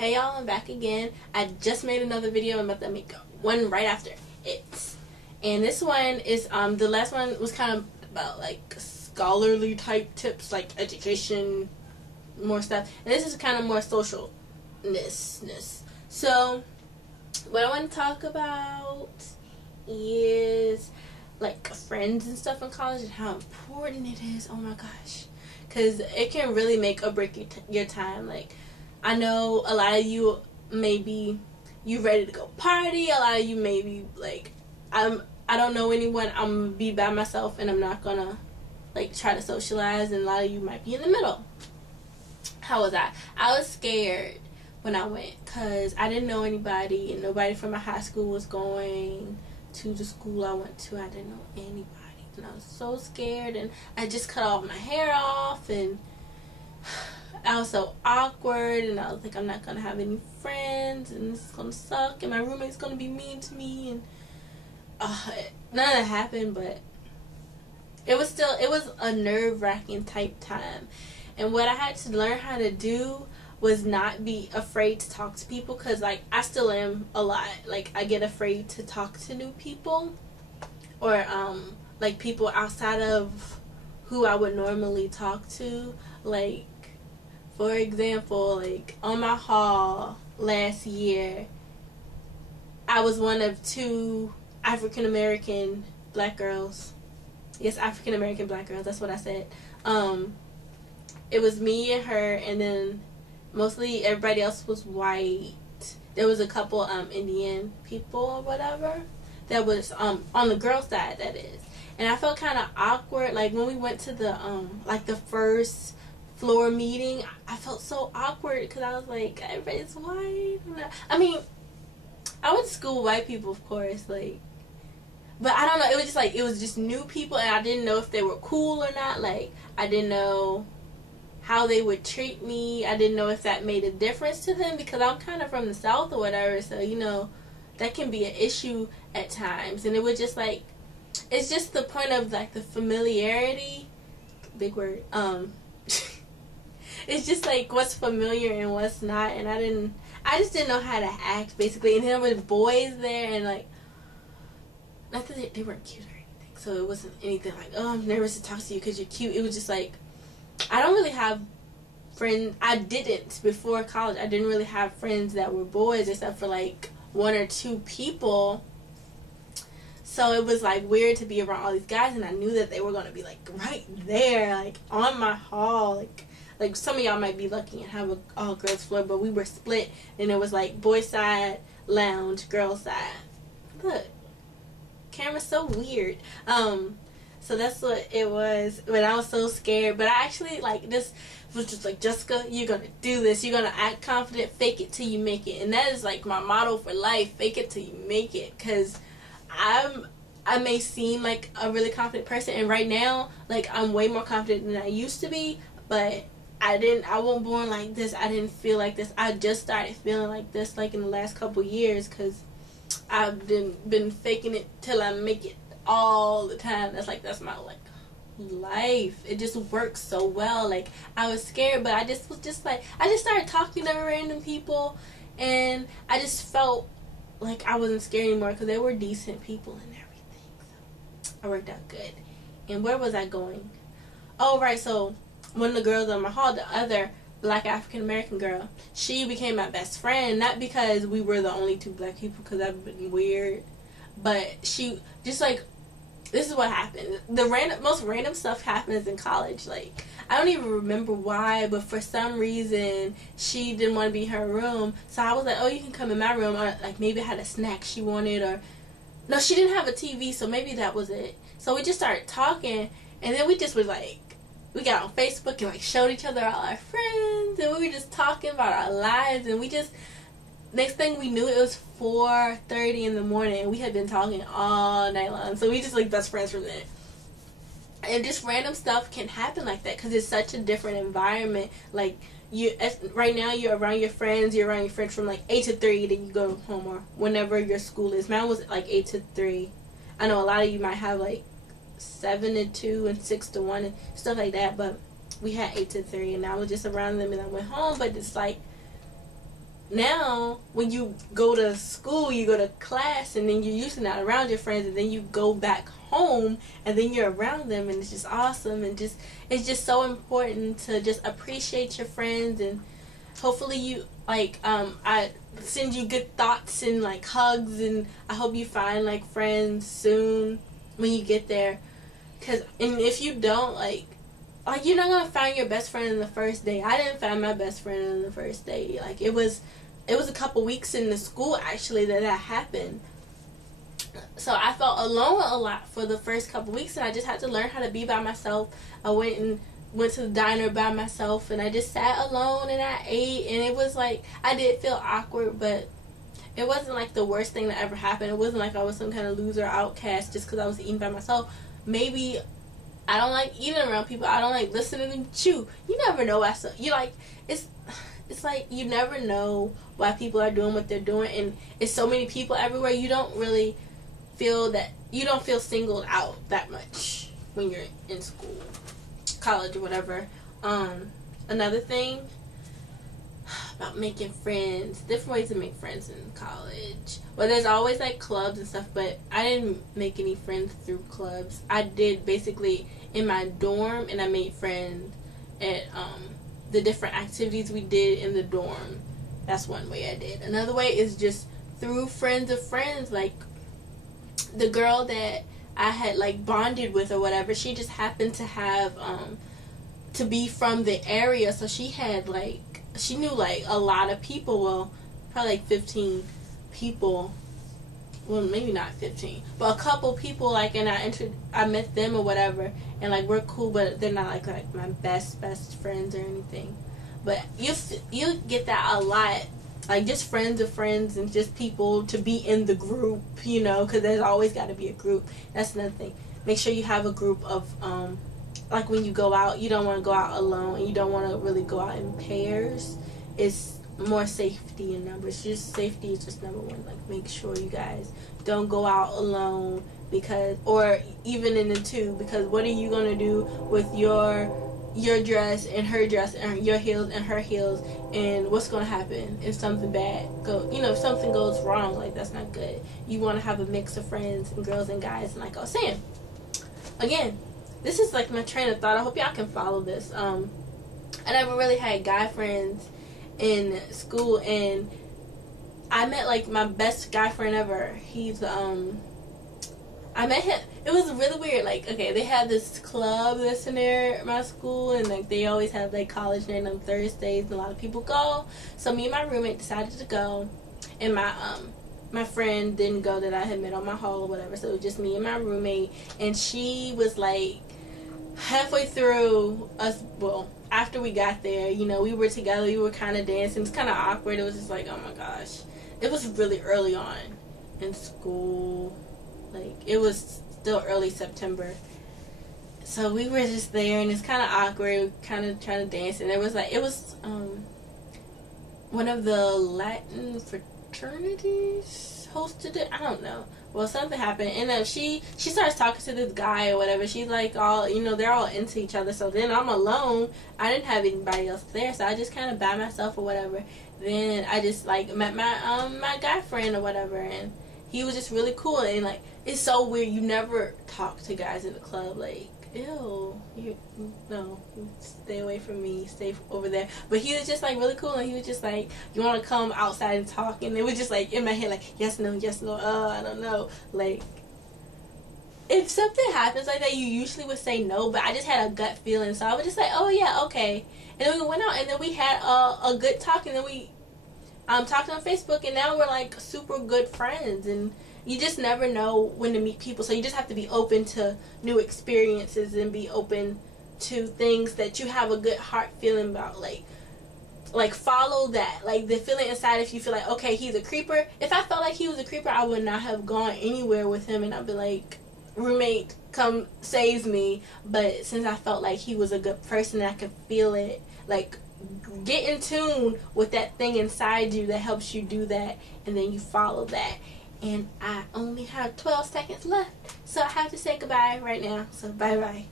Hey y'all, I'm back again. I just made another video. I'm about to make one right after it. And this one is, the last one was kind of about like scholarly type tips, like education, more stuff. And this is kind of more socialness. So, what I want to talk about is like friends and stuff in college and how important it is. Oh my gosh. Because it can really make or break your time. Like, I know a lot of you maybe you ready to go party. A lot of you maybe like I don't know anyone. I'm gonna be by myself and I'm not gonna like try to socialize. And a lot of you might be in the middle. How was I? I was scared when I went because I didn't know anybody and nobody from my high school was going to the school I went to. I didn't know anybody and I was so scared, and I just cut all my hair off and I was so awkward, and I was like, I'm not gonna have any friends and this is gonna suck and my roommate's gonna be mean to me, and none of that happened, but it was a nerve-wracking type time. And what I had to learn how to do was not be afraid to talk to people, because like I still am a lot. Like I get afraid to talk to new people, or like people outside of who I would normally talk to. Like for example, like on my hall last year, I was one of 2 African American black girls. Yes, African American black girls, that's what I said. It was me and her, and then mostly everybody else was white. There was a couple Indian people or whatever that was on the girl side, that is. And I felt kind of awkward, like when we went to the like the first floor meeting. I felt so awkward because I was like, everybody's white. I mean, I went to school with white people, of course, like, but I don't know, it was just new people, and I didn't know if they were cool or not. Like, I didn't know how they would treat me. I didn't know if that made a difference to them, because I'm kind of from the South or whatever, so you know that can be an issue at times. And it was just like, it's just the point of like the familiarity, big word, it's just like what's familiar and what's not, and I just didn't know how to act, basically. And there were boys there, and like, not that they weren't cute or anything, so it wasn't anything like, oh, I'm nervous to talk to you because you're cute. It was just like, I don't really have friends. I didn't before college. I didn't really have friends that were boys except for like 1 or 2 people. So it was like weird to be around all these guys, and I knew that they were gonna be like right there, like on my hall. Like some of y'all might be lucky and have a all girls floor, but we were split, and it was like boy side, lounge, girl side. Look, camera's so weird. So that's what it was. But I was so scared. But I actually, like, this was just like, Jessica, you're going to do this. You're going to act confident. Fake it till you make it. And that is like my motto for life. Fake it till you make it. Because I may seem like a really confident person. And right now, like, I'm way more confident than I used to be. But I wasn't born like this. I didn't feel like this. I just started feeling like this, like, in the last couple years. Because I've been faking it till I make it all the time. That's my like life. It just works so well. Like, I was scared, but I just was just like, I just started talking to random people, and I just felt like I wasn't scared anymore because they were decent people and everything. So I worked out good. And where was I going? Oh, right. So one of the girls on my hall, the other black African American girl, she became my best friend, not because we were the only 2 black people, because that'd been weird, but she just like, this is what happened. The most random stuff happens in college. Like, I don't even remember why, but for some reason she didn't want to be in her room, so I was like, oh, you can come in my room. Or like, maybe I had a snack she wanted, or no, she didn't have a TV, so maybe that was it. So we just started talking, and then we just was like, we got on Facebook and like showed each other all our friends, and we were just talking about our lives, and we just, next thing we knew, it was 4:30 in the morning, and we had been talking all night long. So we just like best friends from then. And just random stuff can happen like that because it's such a different environment. Like, right now you're around your friends. You're around your friends from like 8 to 3, then you go home, or whenever your school is. Mine was like 8 to 3. I know a lot of you might have like 7 to 2 and 6 to 1 and stuff like that, but we had 8 to 3, and I was just around them, and I went home. But it's like, now when you go to school, you go to class, and then you're usually not around your friends, and then you go back home and then you're around them, and it's just awesome. And just it's just so important to just appreciate your friends. And hopefully you like I send you good thoughts and like hugs, and I hope you find like friends soon when you get there. And if you don't, like you're not gonna find your best friend in the first day. I didn't find my best friend in the first day. Like it was a couple weeks in the school actually that happened. So I felt alone a lot for the first couple weeks, and I just had to learn how to be by myself. I went to the diner by myself, and I just sat alone and I ate, and it was like I did feel awkward, but it wasn't like the worst thing that ever happened. It wasn't like I was some kind of loser outcast just because I was eating by myself. Maybe I don't like eating around people. I don't like listening to them chew. You never know why. You like it's like you never know why people are doing what they're doing, and it's so many people everywhere. You don't really feel that you don't feel singled out that much when you're in school, college, or whatever. Another thing about making friends, different ways to make friends in college. Well, there's always like clubs and stuff, but I didn't make any friends through clubs. I did basically in my dorm, and I made friends at the different activities we did in the dorm. That's one way I did. Another way is just through friends of friends. Like the girl that I had like bonded with or whatever, she just happened to have to be from the area, so she had like she knew like a lot of people. Well, probably like 15 people. Well, maybe not 15, but a couple people, like, and I met them or whatever, and like we're cool, but they're not like my best friends or anything. But you get that a lot, like just friends of friends and just people to be in the group, you know, because there's always got to be a group. That's another thing. Make sure you have a group of like when you go out, you don't want to go out alone, and you don't want to really go out in pairs. It's more safety in numbers. Just safety is just number one. Like make sure you guys don't go out alone, because, or even in the two, because what are you gonna do with your dress and her dress and your heels and her heels, and what's gonna happen if something bad if something goes wrong? Like that's not good. You want to have a mix of friends and girls and guys. And like I was saying, again, this is like my train of thought. I hope y'all can follow this. I never really had guy friends in school, and I met like my best guy friend ever. He's I met him. It was really weird. Like, okay, they had this club that's near my school, and like they always have like college night on Thursdays, and a lot of people go. So me and my roommate decided to go, and my friend didn't go that I had met on my hall or whatever. So it was just me and my roommate, and she was like halfway through us. Well, after we got there, you know, we were together. We were kind of dancing. It's kind of awkward. It was just like, oh my gosh. It was really early on in school. Like, it was still early September. So we were just there, and it's kind of awkward, kind of trying to dance. And it was one of the Latin fraternities hosted it. I don't know. Well, something happened, and she starts talking to this guy or whatever. She's like all, you know, they're all into each other. So then I'm alone. I didn't have anybody else there, so I just kind of by myself or whatever. Then I just like met my guy friend or whatever, and he was just really cool. And like, it's so weird. You never talk to guys in the club. Like, ew, no, stay away from me, stay over there. But he was just like really cool, and he was just like, you want to come outside and talk? And it was just like in my head, like, yes, no, I don't know. Like, if something happens like that, you usually would say no, but I just had a gut feeling, so I was just like, oh yeah, okay. And then we went out, and then we had a good talk, and then we talked on Facebook, and now we're like super good friends. And you just never know when to meet people, so you just have to be open to new experiences and be open to things that you have a good heart feeling about. Like follow that, like the feeling inside. If you feel like, okay, he's a creeper. If I felt like he was a creeper, I would not have gone anywhere with him, and I'd be like, roommate, come save me. But since I felt like he was a good person, and I could feel it, like, get in tune with that thing inside you that helps you do that, and then you follow that. And I only have 12 seconds left, so I have to say goodbye right now. So bye bye.